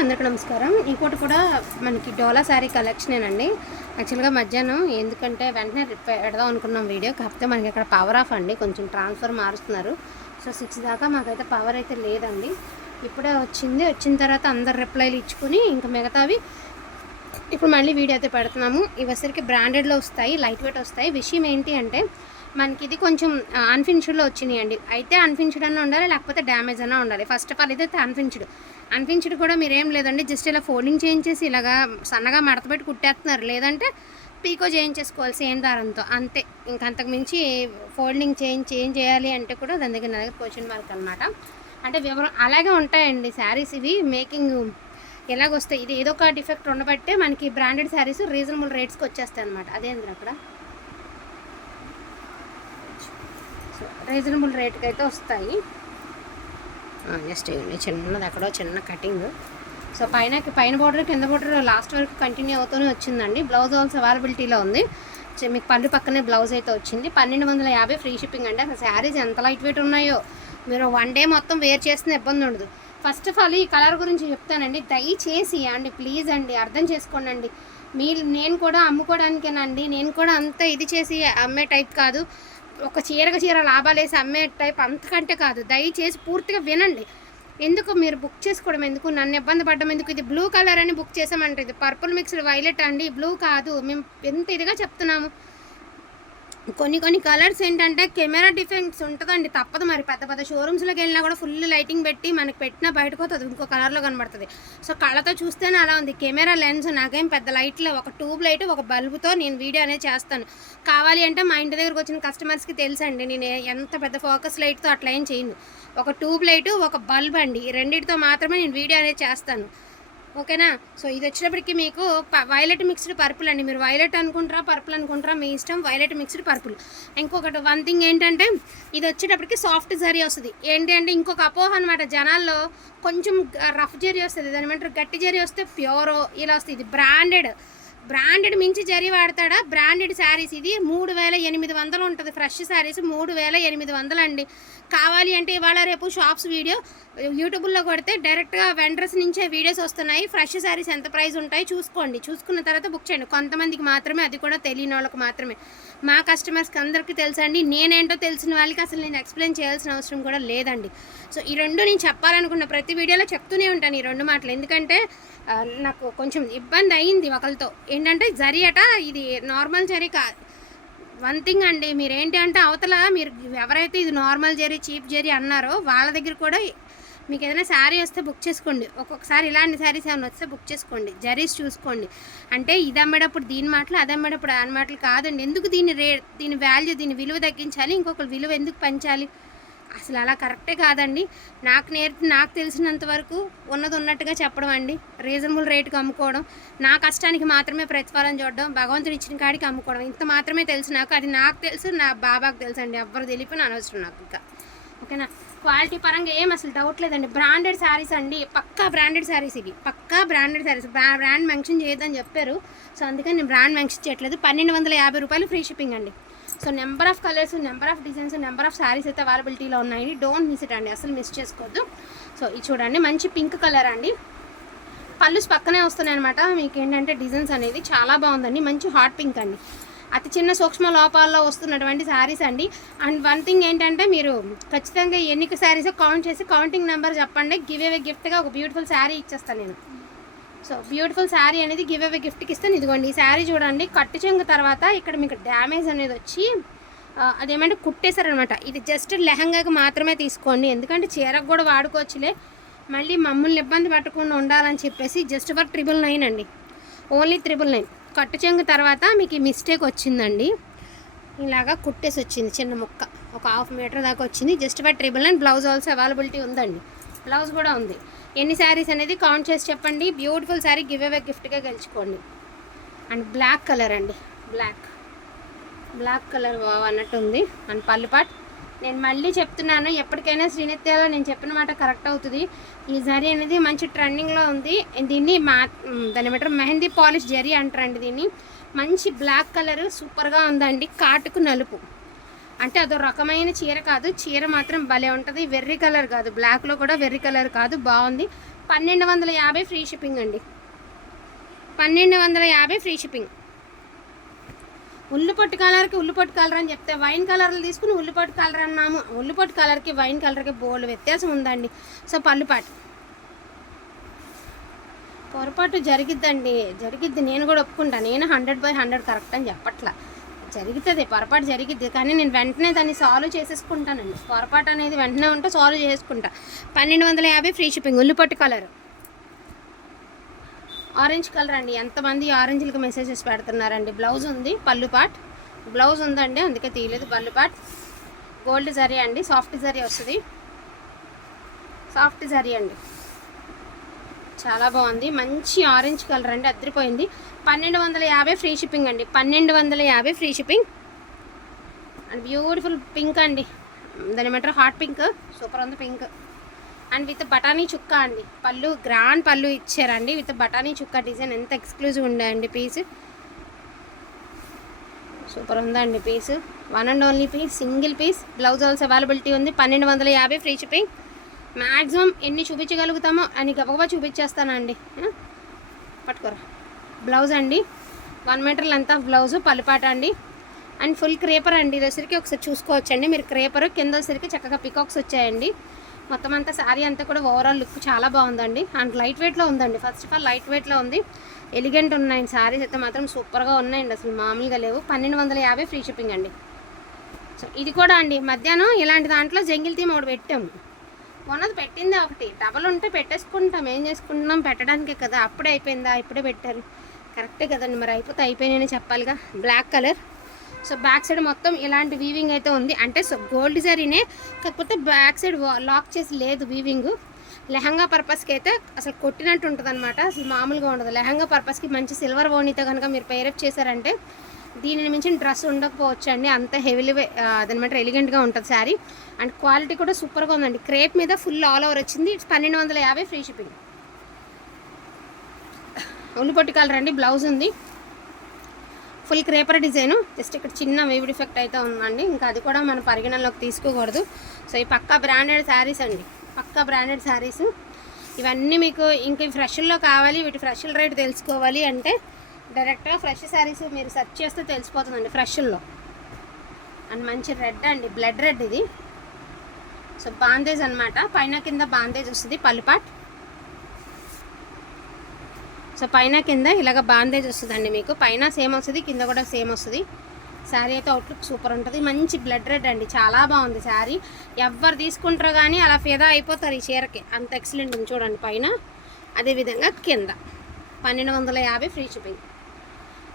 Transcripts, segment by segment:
అందరికీ నమస్కారం. ఇంకోటి కూడా మనకి డోలా శారీ కలెక్షనేనండి. యాక్చువల్గా మధ్యాహ్నం ఎందుకంటే వెంటనే పెడదాం అనుకున్నాం వీడియో. కాకపోతే మనకి ఇక్కడ పవర్ ఆఫ్ అండి. కొంచెం ట్రాన్స్ఫర్ మారుస్తున్నారు. సో సిక్స్ దాకా మాకైతే పవర్ అయితే లేదండి. ఇప్పుడే వచ్చింది. వచ్చిన తర్వాత అందరు రిప్లైలు ఇచ్చుకుని ఇంకా మిగతావి ఇప్పుడు మళ్ళీ వీడియో అయితే పెడుతున్నాము. ఇవసరికి బ్రాండెడ్లో వస్తాయి లైట్ వెయిట్ వస్తాయి. విషయం ఏంటి అంటే మనకి ఇది కొంచెం అన్ఫినిష్డ్లో వచ్చినాయండి. అండి అయితే అన్ఫినిష్డ్ అన్న ఉండాలి లేకపోతే డ్యామేజ్ అన్న ఉండాలి. ఫస్ట్ ఆఫ్ ఆల్ ఇదైతే అన్ఫినిష్డ్ అన్ఫినిష్డ్ కూడా మీరు ఏం లేదండి జస్ట్ ఇలా ఫోల్డింగ్ చేయించేసి ఇలాగా సన్నగా మడతపెట్టి కుట్టేస్తున్నారు. లేదంటే పీకో చేయించేసుకోవాలి సేమ్ దారంతో. అంతే. ఇంకంతకు మించి ఫోల్డింగ్ చేంజ్ చేంజ్ చేయాలి అంటే కూడా దాని దగ్గర నా దగ్గర క్వశ్చన్ మార్క్ అనమాట అంటే వివరం అలాగే ఉంటాయండి శారీస్ ఇవి. మేకింగ్ ఎలాగొస్తాయి? ఇది ఏదో ఒక డిఫెక్ట్ ఉండబట్టే మనకి బ్రాండెడ్ శారీస్ రీజనబుల్ రేట్స్కి వచ్చేస్తాయి అనమాట అదేంద్ర అక్కడ సో రీజనబుల్ రేట్కి అయితే వస్తాయి జస్ట్ ఇవ్వండి చిన్నది అక్కడ చిన్న కటింగ్. సో పైన పైన బార్డర్ కింద బార్డర్ లాస్ట్ వరకు కంటిన్యూ అవుతూనే వచ్చిందండి. బ్లౌజ్ ఆల్సో అవైలబిలిటీలో ఉంది. మీకు పళ్ళు పక్కనే బ్లౌజ్ అయితే వచ్చింది. పన్నెండు వందల యాభై ఫ్రీ షిప్పింగ్ అండి. అసలు శారీస్ ఎంత లైట్ వెయిట్ ఉన్నాయో. మీరు వన్ డే మొత్తం వేర్ చేసిన ఇబ్బంది ఉండదు. ఫస్ట్ ఆఫ్ ఆల్ ఈ కలర్ గురించి చెప్తానండి. దయచేసి అండి ప్లీజ్ అండి అర్థం చేసుకోండి అండి నేను కూడా అమ్ముకోవడానికేనండి నేను కూడా అంత ఇది చేసి అమ్మే టైప్ కాదు. ఒక చీరక చీర లాభాలు వేసి అమ్మే టైప్ అంతకంటే కాదు. దయచేసి పూర్తిగా వినండి. ఎందుకు మీరు బుక్ చేసుకోవడం ఎందుకు? నన్ను ఇబ్బంది పడడం ఎందుకు? ఇది బ్లూ కలర్ అని బుక్ చేసామంటే ఇది పర్పుల్ మిక్స్డ్ వైలెట్ అండి. బ్లూ కాదు. మేము ఎంత ఇదిగా చెప్తున్నాము? కొన్ని కొన్ని కలర్స్ ఏంటంటే కెమెరా డిఫెక్ట్స్ ఉంటుందండి తప్పదు మరి. పెద్ద పెద్ద షోరూమ్స్లోకి వెళ్ళినా కూడా ఫుల్ లైటింగ్ పెట్టి మనకి పెట్టినా బయటకు పోతుంది ఇంకో కలర్లో కనబడుతుంది. సో కళ్ళతో చూస్తేనే అలా ఉంది. కెమెరా లెన్స్ నాకేం పెద్ద లైట్లో ఒక ట్యూబ్ లైట్ ఒక బల్బుతో నేను వీడియో అనేది చేస్తాను. కావాలి అంటే మా ఇంటి దగ్గరకు వచ్చిన కస్టమర్స్కి తెలుసండి నేను ఎంత పెద్ద ఫోకస్ లైట్తో అట్లా ఏం చేయను. ఒక ట్యూబ్ లైట్ ఒక బల్బ్ అండి. రెండింటితో మాత్రమే నేను వీడియో అనేది చేస్తాను. ఓకేనా? సో ఇది వచ్చేటప్పటికి మీకు వైలెట్ మిక్స్డ్ పర్పుల్ అండి. మీరు వైలెట్ అనుకుంటారా పర్పుల్ అనుకుంటారా మీ ఇష్టం వైలెట్ మిక్స్డ్ పర్పుల్ ఇంకొకటి వన్ థింగ్ ఏంటంటే ఇది వచ్చేటప్పటికి సాఫ్ట్ జరీ వస్తుంది. ఏంటి అంటే ఇంకొక అపోహ అనమాట జనాల్లో కొంచెం రఫ్ జరీ వస్తుంది. దాని ఏమంటారు? గట్టి జరీ వస్తే ప్యూరో ఇలా వస్తుంది. ఇది బ్రాండెడ్ బ్రాండెడ్ మించి జరీ వాడతాడా? బ్రాండెడ్ శారీస్ ఇది. మూడు వేల ఎనిమిది వందలు ఉంటుంది. ఫ్రెష్ శారీస్ మూడు వేల ఎనిమిది వందలు అండి కావాలి అంటే ఇవాళ రేపు షాప్స్ వీడియో యూట్యూబ్లో కొడితే డైరెక్ట్గా వెండర్స్ నుంచే వీడియోస్ వస్తున్నాయి. ఫ్రెష్ శారీస్ ఎంత ప్రైస్ ఉంటాయి చూసుకోండి. చూసుకున్న తర్వాత బుక్ చేయండి. కొంతమందికి మాత్రమే అది కూడా తెలియని వాళ్ళకి మాత్రమే. మా కస్టమర్స్కి అందరికీ తెలుసండి నేనేంటో తెలిసిన వాళ్ళకి అసలు నేను ఎక్స్ప్లెయిన్ చేయాల్సిన అవసరం కూడా లేదండి. సో ఈ రెండు నేను చెప్పాలనుకున్న ప్రతి వీడియోలో చెప్తూనే ఉంటాను ఈ రెండు మాటలు. ఎందుకంటే నాకు కొంచెం ఇబ్బంది అయింది ఒకరితో ఏంటంటే జరి అట ఇది నార్మల్ జరి కా వన్ థింగ్ అండి మీరు ఏంటి అంటే అవతల మీరు ఎవరైతే ఇది నార్మల్ జరీ చీప్ జరీ అన్నారో వాళ్ళ దగ్గర కూడా మీకు ఏదైనా శారీ వస్తే బుక్ చేసుకోండి. ఒక్కొక్కసారి ఇలాంటి శారీస్ ఏమైనా వస్తే బుక్ చేసుకోండి. జరీస్ చూసుకోండి. అంటే ఇది అమ్మేటప్పుడు దీని మాటలు అది అమ్మేటప్పుడు దాని మాటలు కాదండి. ఎందుకు దీని రే దీని వాల్యూ దీని విలువ తగ్గించాలి? ఇంకొకరు విలువ ఎందుకు పెంచాలి? అసలు అలా కరెక్టే కాదండి. నాకు నేర్పి నాకు తెలిసినంత వరకు ఉన్నది ఉన్నట్టుగా చెప్పడం అండి. రీజనబుల్ రేటుకి అమ్ముకోవడం. నా కష్టానికి మాత్రమే ప్రతిఫలం చూడడం భగవంతుడు ఇచ్చిన కాడికి అమ్ముకోవడం. ఇంత మాత్రమే తెలుసు నాకు. అది నాకు తెలుసు నా బాబాకు తెలుసు అండి. ఎవ్వరు తెలిపి అనవసరం నాకు ఇంకా. ఓకేనా? క్వాలిటీ పరంగా ఏం అసలు డౌట్ లేదండి. బ్రాండెడ్ శారీస్ అండి. పక్కా బ్రాండెడ్ శారీస్ ఇవి. పక్కా బ్రాండెడ్ శారీస్ బ్రాండ్ మెన్షన్ చేయొద్దని చెప్పారు. సో అందుకని నేను బ్రాండ్ మెన్షన్ చేయట్లేదు. పన్నెండు వందల యాభై రూపాయలు ఫ్రీ షిప్పింగ్ అండి. So number of colours number of designs number of saris అయితే అవైలబిలిటీలో ఉన్నాయండి. డోంట్ మిస్ ఇట్ అండి. అసలు మిస్ చేసుకోవద్దు. సో ఇది చూడండి. మంచి పింక్ కలర్ అండి. పళ్ళు పక్కనే వస్తున్నాయి అనమాట మీకు ఏంటంటే డిజైన్స్ అనేది చాలా బాగుందండి. మంచి హాట్ పింక్ అండి. అతి చిన్న సూక్ష్మ లోపాల్లో వస్తున్నటువంటి శారీస్ అండి. అండ్ వన్ థింగ్ ఏంటంటే మీరు ఖచ్చితంగా ఎన్ని శారీస్ కౌంట్ చేసి కౌంటింగ్ నెంబర్ చెప్పండి. గివ్ అవే గిఫ్ట్గా ఒక బ్యూటిఫుల్ శారీ ఇచ్చేస్తాను నేను. సో బ్యూటిఫుల్ శారీ అనేది గివ్ అవే గిఫ్ట్కి ఇస్తాను. ఇదిగోండి ఈ శారీ చూడండి. కట్టు చెంగు తర్వాత ఇక్కడ మీకు డ్యామేజ్ అనేది వచ్చి అదేమంటే కుట్టేశారనమాట. ఇది జస్ట్ లెహంగాకి మాత్రమే తీసుకోండి. ఎందుకంటే చీరకు కూడా వాడుకోవచ్చులే. మళ్ళీ మమ్మల్ని ఇబ్బంది పట్టకుండా ఉండాలని చెప్పేసి జస్ట్ ఫర్ ట్రిపుల్ నైన్ అండి. ఓన్లీ త్రిబుల్ నైన్ కట్టు చెంగు తర్వాత మీకు ఈ మిస్టేక్ వచ్చిందండి. ఇలాగా కుట్టేసి వచ్చింది చిన్న ముక్క. ఒక హాఫ్ మీటర్ దాకా వచ్చింది. Just by triple and blouse also availability ఉందండి. బ్లౌజ్ కూడా ఉంది. ఎన్ని శారీస్ అనేది కౌంట్ చేసి చెప్పండి. బ్యూటిఫుల్ శారీ గివ్ అవే గిఫ్ట్గా గెలుచుకోండి. అండ్ బ్లాక్ కలర్ అండి. బ్లాక్. బ్లాక్ కలర్ వావ్ అన్నట్టు ఉంది. అండ్ పల్లిపాట్ నేను మళ్ళీ చెప్తున్నాను ఎప్పటికైనా శ్రీనిత్యాలో నేను చెప్పిన మాట కరెక్ట్ అవుతుంది. ఈ జరీ అనేది మంచి ట్రెండింగ్లో ఉంది. దీన్ని మా దాని ఏమంటారు? మెహందీ పాలిష్ జరీ అంటారండి దీన్ని. మంచి బ్లాక్ కలర్ సూపర్గా ఉందండి. కాటుకు నలుపు. అంటే అదో రకమైన చీర కాదు. చీర మాత్రం భలే ఉంటుంది. వెర్రి కలర్ కాదు. బ్లాక్లో కూడా వెర్రి కలర్ కాదు. బాగుంది. పన్నెండు వందల యాభై ఫ్రీ షిప్పింగ్ అండి. పన్నెండు వందల యాభై ఫ్రీ షిప్పింగ్ ఉల్లిపొట్టు కలర్కి ఉల్లిపొట్టు కలర్ అని చెప్తే వైన్ కలర్లు తీసుకుని ఉల్లిపొట్టు కలర్ అన్నాము. ఉల్లిపొట్టు కలర్కి వైన్ కలర్కి బోల్డ్ వ్యత్యాసం ఉందండి. సో పళ్ళుపాటు పొరపాటు జరిగిద్దండి. జరిగిద్ది నేను కూడా ఒప్పుకుంటా. నేను హండ్రెడ్ బై హండ్రెడ్ కరెక్ట్ అని చెప్పట్లా. జరుగుతుంది పొరపాటు జరిగిద్ది. కానీ నేను వెంటనే దాన్ని సాల్వ్ చేసేసుకుంటానండి. పొరపాటు అనేది వెంటనే ఉంటే సాల్వ్ చేసుకుంటా. పన్నెండు వందల యాభై ఫ్రీ షిప్పింగ్ ఉల్లిపొట్టు కలర్. ఆరెంజ్ కలర్ అండి. ఎంతమంది ఆరెంజ్లకి మెసేజెస్ పెడుతున్నారండి. బ్లౌజ్ ఉంది పళ్ళు పాట్. బ్లౌజ్ ఉందండి అందుకే తీయలేదు పళ్ళు పాట్. గోల్డ్ జరీ అండి సాఫ్ట్ జరీ వస్తుంది. సాఫ్ట్ జరీ అండి. చాలా బాగుంది. మంచి ఆరెంజ్ కలర్ అండి అద్దరిపోయింది. పన్నెండు వందల యాభై ఫ్రీ షిప్పింగ్ అండి. పన్నెండు వందల యాభై free shipping. And beautiful pink అండి. దాని ఏమంటారు? Hot pink. సూపర్ ఉంది పింక్. అండ్ విత్ బఠానీ చుక్క అండి. పళ్ళు గ్రాండ్ పళ్ళు ఇచ్చారండి. విత్ బఠానీ చుక్క డిజైన్ ఎంత ఎక్స్క్లూజివ్ ఉందండి పీస్. సూపర్ ఉందండి piece. One and only piece single piece. Blouse also availability ఉంది. పన్నెండు వందల యాభై ఫ్రీ షిప్పింగ్. మ్యాక్సిమం ఎన్ని చూపించగలుగుతామో అని గబగబా చూపించేస్తానండి. ఆ? పట్టుకోరా. బ్లౌజ్ అండి. One metre length of blouse పల్లిపాట అండి. అండ్ ఫుల్ క్రేపర్ అండి. ఇది వచ్చరికి ఒకసారి చూసుకోవచ్చండి. మీరు క్రేపర్ కింద వచ్చరికి చక్కగా పికాక్స్ వచ్చాయండి. మొత్తం అంతా శారీ అంతా కూడా ఓవరాల్ లుక్ చాలా బాగుందండి. అండ్ లైట్ వెయిట్లో ఉందండి. ఫస్ట్ ఆఫ్ ఆల్ లైట్ వెయిట్లో ఉంది. ఎలిగెంట్ ఉన్నాయి శారీస్ అయితే మాత్రం సూపర్గా ఉన్నాయండి. అసలు మామూలుగా లేవు. పన్నెండు వందల యాభై ఫ్రీ షిప్పింగ్ అండి. సో ఇది కూడా అండి. మధ్యాహ్నం ఇలాంటి దాంట్లో జంగిల్ థీమ్ ఒకటి పెట్టాము. మొన్నది పెట్టిందే ఒకటి. డబల్ ఉంటే పెట్టేసుకుంటాం. ఏం చేసుకుంటున్నాం? పెట్టడానికే కదా. అప్పుడే అయిపోయిందా? ఇప్పుడే పెట్టారు. కరెక్టే కదండి. మరి అయిపోతే అయిపోయినాయని చెప్పాలిగా. Black colour so back side మొత్తం ఇలాంటి వీవింగ్ అయితే ఉంది. అంటే సో గోల్డ్ జరీనే కాకపోతే బ్యాక్ సైడ్ లాక్ చేసి లేదు వీవింగ్ లెహంగా పర్పస్కి అయితే అసలు కొట్టినట్టు ఉంటుంది అనమాట అసలు మామూలుగా ఉండదు. లెహంగా పర్పస్కి మంచి సిల్వర్ ఓనీతో కనుక మీరు పేరప్ చేశారంటే దీనిని మించిన డ్రెస్ ఉండకపోవచ్చు అండి అంత హెవీలీ అదనమాట ఎలిగెంట్గా ఉంటుంది శారీ అండ్ క్వాలిటీ కూడా సూపర్గా ఉందండి. క్రేప్ మీద ఫుల్ ఆల్ ఓవర్ వచ్చింది. పన్నెండు వందల యాభై ఫ్రీ షిప్పింగ్ ఉల్లిపొట్టి కలర్ అండి. బ్లౌజ్ ఉంది. ఫుల్ క్రేపర్ డిజైన్. జస్ట్ ఇక్కడ చిన్న వేవ్ డిఫెక్ట్ అయితే ఉందండి. ఇంకా అది కూడా మనం పరిగణనలోకి తీసుకోకూడదు. సో ఈ పక్కా బ్రాండెడ్ శారీస్ అండి. పక్కా బ్రాండెడ్ శారీస్. ఇవన్నీ మీకు ఇంక ఫ్రెష్ల్లో కావాలి వీటి ఫ్రెష్ల రేట్ తెలుసుకోవాలి అంటే డైరెక్ట్గా ఫ్రెష్ శారీస్ మీరు సెర్చ్ చేస్తే తెలిసిపోతుందండి ఫ్రెష్ల్లో అండ్ మంచి రెడ్ అండి. బ్లడ్ రెడ్ ఇది. సో బాందేజ్ అన్నమాట. పైన కింద బాందేజ్ వస్తుంది పల్లిపాట్ సో పైన కింద ఇలాగ బాందేజ్ వస్తుందండి మీకు. పైన సేమ్ వస్తుంది కింద కూడా సేమ్ వస్తుంది. శారీ అయితే అవుట్లుక్ సూపర్ ఉంటుంది. మంచి బ్లడ్ రెడ్ అండి. చాలా బాగుంది శారీ ఎవరు తీసుకుంటారో కానీ అలా ఫిదా అయిపోతారు ఈ చీరకి. అంత ఎక్సలెంట్ ఉంది చూడండి పైన. అదేవిధంగా కింద. పన్నెండు వందల యాభై ఫ్రీ షిప్పింగ్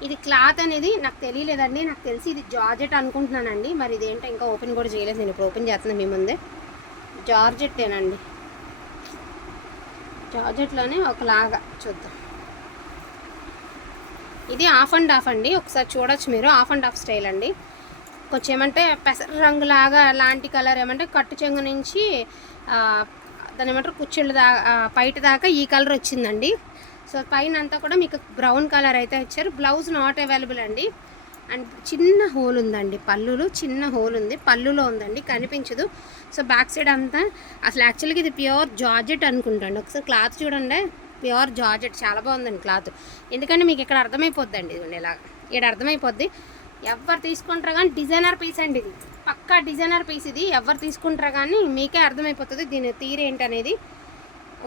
ఇది క్లాత్ అనేది నాకు తెలియలేదండి. నాకు తెలిసి ఇది జార్జెట్ అనుకుంటున్నానండి. మరి ఇదేంటో ఇంకా ఓపెన్ కూడా చేయలేదు. నేను ఇప్పుడు ఓపెన్ చేస్తున్నాను మీ ముందే. జార్జెట్టేనండి. జార్జెట్లోనే ఒకలాగా చూద్దాం. ఇది ఆఫ్ అండ్ ఆఫ్ అండి. ఒకసారి చూడొచ్చు మీరు. ఆఫ్ అండ్ ఆఫ్ స్టైల్ అండి. కొంచెం ఏమంటే పెసర రంగు లాగా లాంటి కలర్ ఏమంటే కట్టు చెంగు నుంచి దాని ఏమంటారు కుచ్చిళ్ళు దా పైట దాకా ఈ కలర్ వచ్చిందండి. సో పైన అంతా కూడా మీకు బ్రౌన్ కలర్ అయితే ఇచ్చారు. బ్లౌజ్ నాట్ అవైలబుల్ అండి. అండ్ చిన్న హోల్ ఉందండి పళ్ళులో. చిన్న హోల్ ఉంది. పళ్ళులో ఉందండి. కనిపించదు. సో బ్యాక్ సైడ్ అంతా అసలు యాక్చువల్గా ఇది ప్యూర్ జార్జెట్ అనుకుంటాండి ఒకసారి క్లాత్ చూడండి. Pure georgette. చాలా బాగుందండి క్లాత్. ఎందుకంటే మీకు ఇక్కడ అర్థమైపోద్దండి ఇది ఇలా ఇక్కడ అర్థమైపోద్ది. ఎవరు తీసుకుంటారు కానీ డిజైనర్ పీస్ అండి ఇది. పక్కా డిజైనర్ పీస్ ఇది. ఎవరు తీసుకుంటారు కానీ మీకే అర్థమైపోతుంది దీని తీరేంటనేది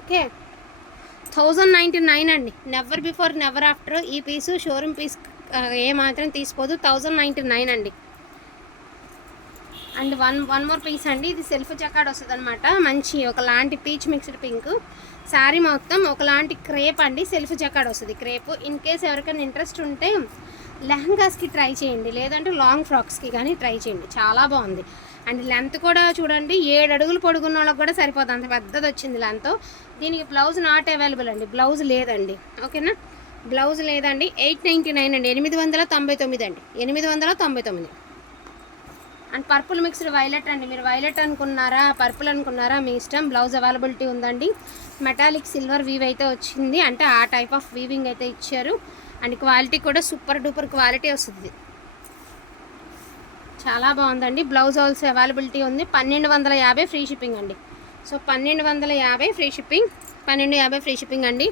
ఓకే? థౌజండ్ నైంటీ నైన్ అండి. నెవర్ బిఫోర్ నెవర్ ఆఫ్టర్ ఈ పీసు షోరూమ్ పీస్ ఏ మాత్రం తీసిపోదు థౌజండ్ నైంటీ నైన్ అండి. And one one more piece అండి. ఇది సెల్ఫ్ జకాడ్ వస్తుంది అనమాట మంచి ఒకలాంటి పీచ్ మిక్స్డ్ పింక్. శారీ మొత్తం ఒకలాంటి క్రేప్ అండి. సెల్ఫ్ జకాడ్ వస్తుంది క్రేప్. ఇన్ కేస్ ఎవరికైనా ఇంట్రెస్ట్ ఉంటే లెహంగాస్కి ట్రై చేయండి. లేదంటే లాంగ్ ఫ్రాక్స్కి కానీ ట్రై చేయండి. చాలా బాగుంది. అండ్ లెంత్ కూడా చూడండి. ఏడు అడుగులు పొడుగున్న వాళ్ళకి కూడా సరిపోతుంది అంత పెద్దది వచ్చింది లెంత్ దీనికి బ్లౌజ్ నాట్ అవైలబుల్ అండి. బ్లౌజ్ లేదండి. ఓకేనా? బ్లౌజ్ లేదండి. ఎయిట్ నైంటీ నైన్ అండి. ఎనిమిది వందల తొంభై తొమ్మిది అండి. ఎనిమిది వందల తొంభై తొమ్మిది. అండ్ పర్పుల్ మిక్స్డ్ వైలెట్ అండి. మీరు వైలెట్ అనుకున్నారా పర్పుల్ అనుకున్నారా మీ ఇష్టం. బ్లౌజ్ అవైలబిలిటీ ఉందండి. మెటాలిక్ సిల్వర్ వీవ్ అయితే వచ్చింది. అంటే ఆ టైప్ ఆఫ్ వీవింగ్ అయితే ఇచ్చారు. అండ్ క్వాలిటీ కూడా సూపర్ డూపర్ క్వాలిటీ వస్తుంది. చాలా బాగుందండి. బ్లౌజ్ ఆల్సో అవైలబిలిటీ ఉంది. పన్నెండు వందల యాభై ఫ్రీ షిప్పింగ్ అండి. సో పన్నెండు వందల యాభై ఫ్రీ షిప్పింగ్. పన్నెండు యాభై ఫ్రీ షిప్పింగ్ అండి.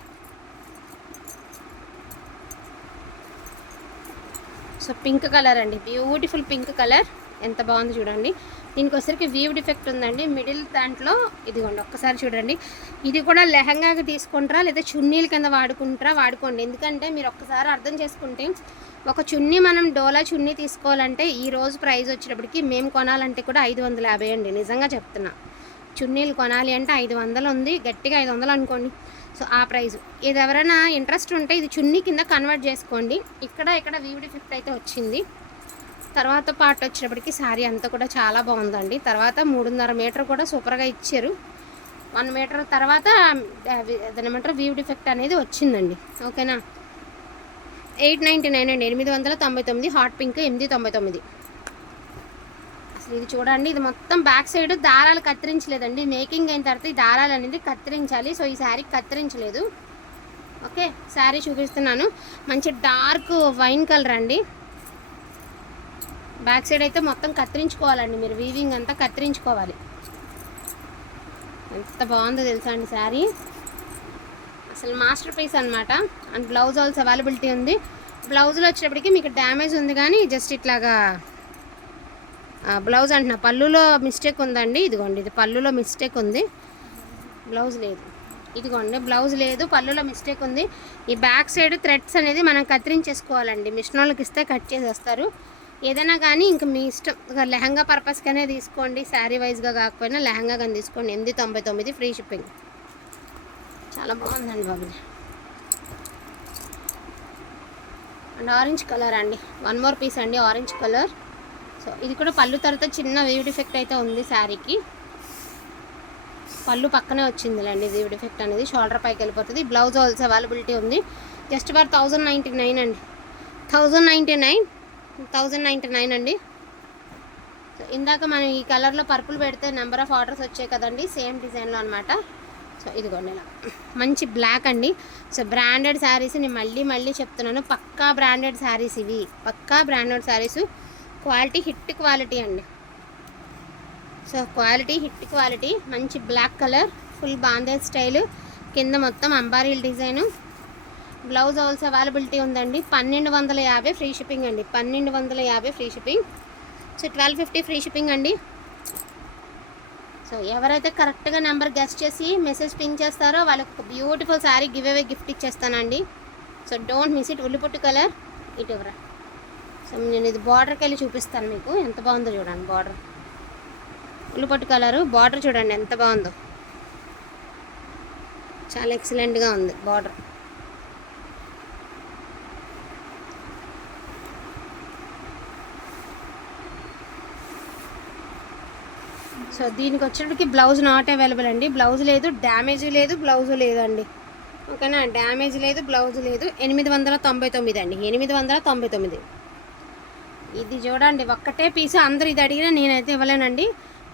సో పింక్ కలర్ అండి. Beautiful pink colour. ఎంత బాగుంది చూడండి. దీనికి వచ్చరికి వీవ్ డిఫెక్ట్ ఉందండి. మిడిల్ దాంట్లో ఇదిగోండి ఒక్కసారి చూడండి. ఇది కూడా లెహంగాకి తీసుకుంటారా లేదా చున్నీల కింద వాడుకుంటారా? వాడుకోండి. ఎందుకంటే మీరు ఒక్కసారి అర్థం చేసుకుంటే ఒక చున్నీ మనం డోలా చున్నీ తీసుకోవాలంటే ఈ రోజు ప్రైస్ వచ్చేటప్పటికి మేము కొనాలంటే కూడా ఐదు వందల యాభై అండి. నిజంగా చెప్తున్నా. చున్నీలు కొనాలి అంటే ఐదు వందలు ఉంది. గట్టిగా ఐదు వందలు అనుకోండి. సో ఆ ప్రైస్. ఇది ఎవరైనా ఇంట్రెస్ట్ ఉంటే ఇది చున్నీ కింద కన్వర్ట్ చేసుకోండి. ఇక్కడ ఇక్కడ వీవిడి ఫిఫ్ట్ అయితే వచ్చింది. తర్వాత పార్ట్ వచ్చేటప్పటికి శారీ అంతా కూడా చాలా బాగుందండి. తర్వాత మూడున్నర మీటర్ కూడా సూపర్గా ఇచ్చారు. వన్ మీటర్ తర్వాత ఏమంటారు? వీవ్ డిఫెక్ట్ అనేది వచ్చిందండి. ఓకేనా? ఎయిట్ నైంటీ నైన్ అండి. ఎనిమిది వందల తొంభై తొమ్మిది హాట్ పింక్ ఎనిమిది తొంభై తొమ్మిది. అసలు ఇది చూడండి ఇది మొత్తం బ్యాక్ సైడ్ దారాలు కత్తిరించలేదండి. మేకింగ్ అయిన తర్వాత ఈ దారాలు అనేది కత్తిరించాలి. సో ఈ శారీ కత్తిరించలేదు. ఓకే శారీ చూపిస్తున్నాను. మంచి డార్క్ వైన్ కలర్ అండి. బ్యాక్ సైడ్ అయితే మొత్తం కత్తిరించుకోవాలండి మీరు వీవింగ్ అంతా కత్తిరించుకోవాలి. ఎంత బాగుందో తెలుసా అండి శారీ? అసలు మాస్టర్ పీస్ అనమాట అండ్ బ్లౌజ్ ఆల్స్ అవైలబిలిటీ ఉంది. బ్లౌజ్లో వచ్చేటప్పటికి మీకు డ్యామేజ్ ఉంది కానీ జస్ట్ ఇట్లాగా బ్లౌజ్ అంటున్నా. పళ్ళులో మిస్టేక్ ఉందండి. ఇదిగోండి ఇది పళ్ళులో మిస్టేక్ ఉంది. బ్లౌజ్ లేదు. ఇదిగోండి బ్లౌజ్ లేదు పళ్ళులో మిస్టేక్ ఉంది. ఈ బ్యాక్ సైడ్ థ్రెడ్స్ అనేది మనం కత్తిరించేసుకోవాలండి. మిషన్ వాళ్ళకి ఇస్తే కట్ చేసేస్తారు ఏదైనా కానీ ఇంకా మీ ఇష్టం. ఒక లెహంగా పర్పస్గానే తీసుకోండి. శారీ వైజ్గా కాకపోయినా లెహంగా కానీ తీసుకోండి. ఎనిమిది తొంభై తొమ్మిది ఫ్రీ షిప్పింగ్. చాలా బాగుందండి బాబు అండ్ ఆరెంజ్ కలర్ అండి. వన్ మోర్ పీస్ అండి ఆరెంజ్ కలర్. సో ఇది కూడా పళ్ళు తర్వాత చిన్న వేవ్ డిఫెక్ట్ అయితే ఉంది శారీకి. పళ్ళు పక్కనే వచ్చిందిలేండి. వేవ్ డిఫెక్ట్ అనేది షోల్డర్ పైకి వెళ్ళిపోతుంది. బ్లౌజ్ ఆల్సో అవైలబిలిటీ ఉంది. Just for thousand ninety nine అండి. Thousand ninety nine thousand ninety nine అండి. సో ఇందాక మనం ఈ కలర్లో పర్పుల్ పెడితే నెంబర్ ఆఫ్ ఆర్డర్స్ వచ్చాయి కదండి సేమ్ డిజైన్లో అనమాట సో ఇదిగోండి ఇలా. మంచి బ్లాక్ అండి. సో బ్రాండెడ్ శారీస్ నేను మళ్ళీ మళ్ళీ చెప్తున్నాను. పక్కా బ్రాండెడ్ శారీస్ ఇవి. పక్కా branded saris quality hit quality అండి. So quality hit quality. మంచి black colour. Full bandhej style. కింద మొత్తం అంబారీల్ డిజైను. బ్లౌజ్ ఆల్సో అవైలబిలిటీ ఉందండి. పన్నెండు వందల యాభై ఫ్రీ షిప్పింగ్ అండి. పన్నెండు వందల యాభై free shipping. So twelve fifty free shipping అండి. సో ఎవరైతే కరెక్ట్గా నెంబర్ గెస్ట్ చేసి మెసేజ్ పింక్ చేస్తారో వాళ్ళకి ఒక beautiful sari give away gift ఇచ్చేస్తానండి. So don't miss it. ఉల్లిపొట్టు colour ఇటు ఎవరా సో నేను ఇది బార్డర్కి వెళ్ళి చూపిస్తాను మీకు. ఎంత బాగుందో చూడండి బార్డర్. ఉల్లిపొట్టు కలరు బార్డర్ చూడండి ఎంత బాగుందో. చాలా ఎక్సలెంట్గా ఉంది బార్డర్. సో దీనికి వచ్చేటప్పటికి బ్లౌజ్ నాట్ అవైలబుల్ అండి. బ్లౌజ్ లేదు డ్యామేజ్ లేదు బ్లౌజ్ లేదండి. ఓకేనా? డ్యామేజ్ లేదు బ్లౌజ్ లేదు. ఎనిమిది వందల తొంభై తొమ్మిది అండి. ఎనిమిది వందల తొంభై తొమ్మిది. ఇది చూడండి ఒక్కటే పీస్ అందరు ఇది అడిగినా నేనైతే ఇవ్వలేనండి.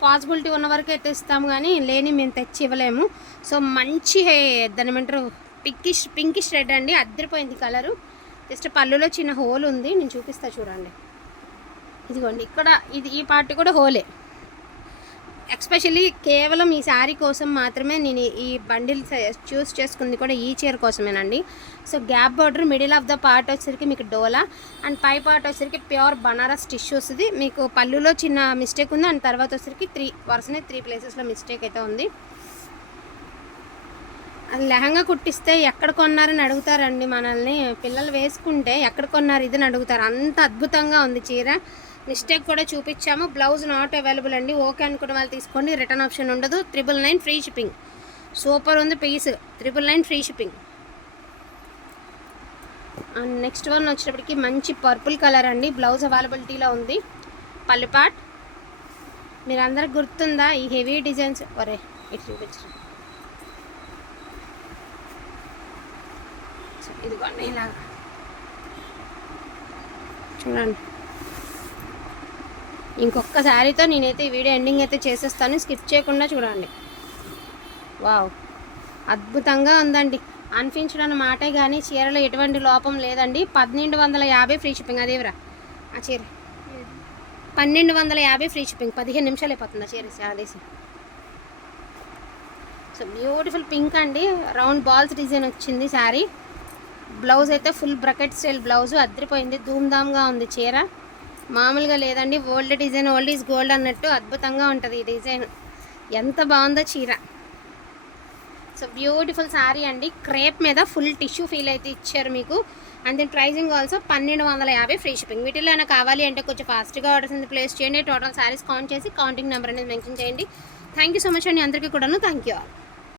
పాసిబిలిటీ ఉన్న వరకు అయితే ఇస్తాము కానీ లేని మేము తెచ్చి ఇవ్వలేము. సో మంచి దాని ఏమంటారు? పింకిష్ పింకిష్ రెడ్ అండి. అద్దరిపోయింది కలరు. జస్ట్ పళ్ళులో చిన్న హోల్ ఉంది. నేను చూపిస్తా చూడండి. ఇదిగోండి ఇక్కడ ఇది ఈ పార్ట్ కూడా హోలే. ఎక్స్పెషల్లీ కేవలం ఈ శారీ కోసం మాత్రమే నేను ఈ బండిల్ చూస్ చేసుకుంది కూడా ఈ చీర కోసమేనండి. So gap border middle of the part వచ్చేసరికి మీకు డోలా అండ్ పై పార్ట్ వచ్చేసరికి ప్యూర్ బనారస్ టిష్యూ వస్తుంది మీకు పళ్ళులో చిన్న మిస్టేక్ ఉంది అండ్ తర్వాత వచ్చేసరికి త్రీ వరుసనే త్రీ ప్లేసెస్లో మిస్టేక్ అయితే ఉంది. అది లెహంగా కుట్టిస్తే ఎక్కడ కొన్నారని అడుగుతారండి మనల్ని. పిల్లలు వేసుకుంటే ఎక్కడ కొన్నారు ఇదని అడుగుతారు. అంత అద్భుతంగా ఉంది చీర. మిస్టేక్ కూడా చూపించాము. బ్లౌజ్ నాట్ అవైలబుల్ అండి. ఓకే అనుకున్న వాళ్ళు తీసుకోండి. రిటర్న్ ఆప్షన్ ఉండదు. Triple nine free shipping. Super ఉంది piece. Triple nine free shipping. And next one వచ్చేటప్పటికి మంచి పర్పుల్ కలర్ అండి. బ్లౌజ్ అవైలబిలిటీలో ఉంది. పల్లిపాట్ మీరు అందరికి గుర్తుందా? ఈ హెవీ డిజైన్స్. ఒరే ఇటు చూపించండి ఇదిగోండి ఇలాగా చూడండి. ఇంకొక శారీతో నేనైతే ఈ వీడియో ఎండింగ్ అయితే చేసేస్తాను. స్కిప్ చేయకుండా చూడండి. వావ్. అద్భుతంగా ఉందండి. అనిపించడం మాటే కానీ చీరలో ఎటువంటి లోపం లేదండి. పన్నెండు వందల యాభై ఫ్రీ షిప్పింగ్. అదేవిరా ఆ చీర. పన్నెండు వందల యాభై ఫ్రీ షిప్పింగ్. పదిహేను నిమిషాలు అయిపోతుంది ఆ చీర. ఆదేశం సో బ్యూటిఫుల్ పింక్ అండి. రౌండ్ బాల్స్ డిజైన్ వచ్చింది శారీ. బ్లౌజ్ అయితే ఫుల్ బ్రకెట్ స్టైల్ బ్లౌజ్. అద్రిపోయింది ధూమ్ధామ్గా ఉంది చీర. మామూలుగా లేదండి. Old design old is gold అన్నట్టు అద్భుతంగా ఉంటుంది ఈ డిజైన్ ఎంత బాగుందో చీర. సో బ్యూటిఫుల్ శారీ అండి. క్రేప్ మీద ఫుల్ టిష్యూ ఫీల్ అయితే ఇచ్చారు మీకు. అండ్ దీని ప్రైజింగ్ ఆల్సో పన్నెండు వందల యాభై ఫ్రీ షిప్పింగ్ వీటిలో అయినా కావాలి అంటే కొంచెం ఫాస్ట్గా ఆర్డర్స్ అనేది ప్లేస్ చేయండి. టోటల్ శారీస్ కౌంట్ చేసి కౌంటింగ్ నెంబర్ అనేది మెన్షన్ చేయండి. థ్యాంక్ యూ సో మచ్ అండి. అందరికీ కూడాను. Thank you all